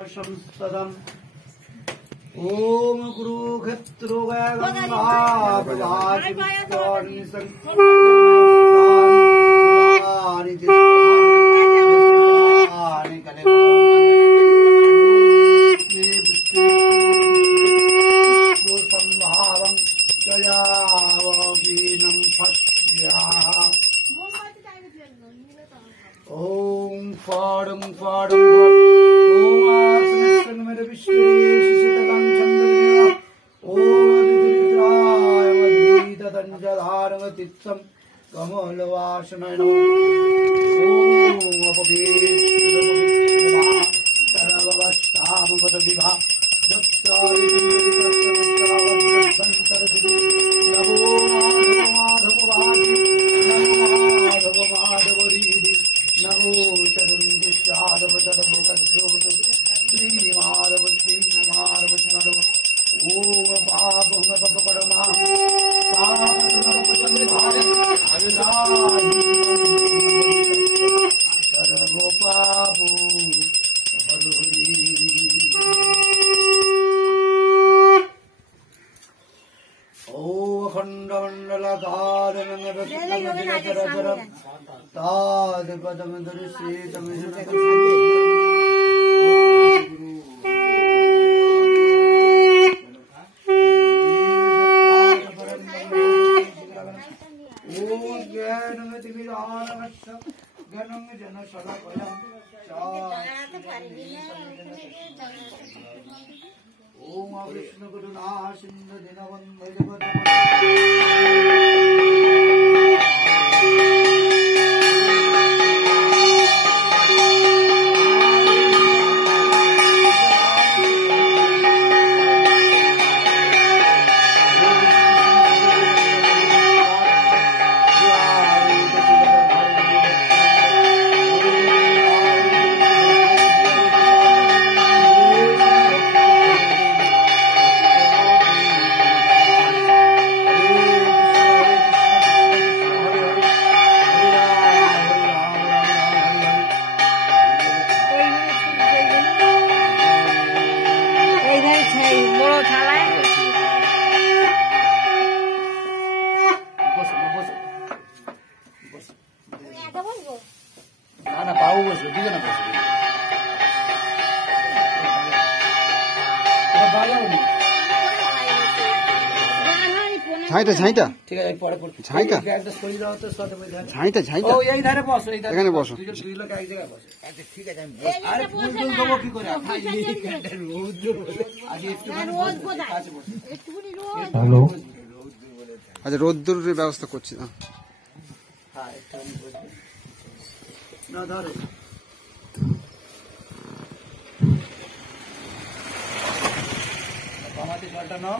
संस्तदम् ओम कुरुक्षेत्रो ओम फाड़ं फाड़ं ओम आसनस्तं मेरे विश्वेशशितलं चंद्रया ओम विद्राय मधीतदंजधारमतित्सं कमलवासननो ओम अपवेशुदपवित्रमा सर्ववस्थामपदविभा नमो चरुंदिशादव चरभो कज्जोत श्री माधव चंद्र ओम पापं पपकरमा पापसमपचंद्रभारे अविदाहि सर्वो पापो हरुरि ओ खंडमंडलकारं नवकिलमजरजरम ताद पदम दर्शितम ओम विष्णु गुरुना सिंधु दिनवंदे ना बाबू बसो दिगे ना बसो ছাইটা ছাইটা ঠিক আছে পরে পড়ছি ছাইটা ব্যাগটা সরিয়ে দাও তো সাথে মধ্যে ছাইটা ছাইটা ও এই ধারে বসো এই ধারে এখানে বসো দুই লোক এক জায়গায় বসো আচ্ছা ঠিক আছে আমি আরে ফুল জল দেবো কি করে এই ক্যান্ডেল রোদ আগে একটু রোদ বোঝায় একটুখানি রোদ হ্যালো আচ্ছা রোদ্দুরের ব্যবস্থা করছি না হ্যাঁ একটুখানি না ধরে আমাদের জলটা নাও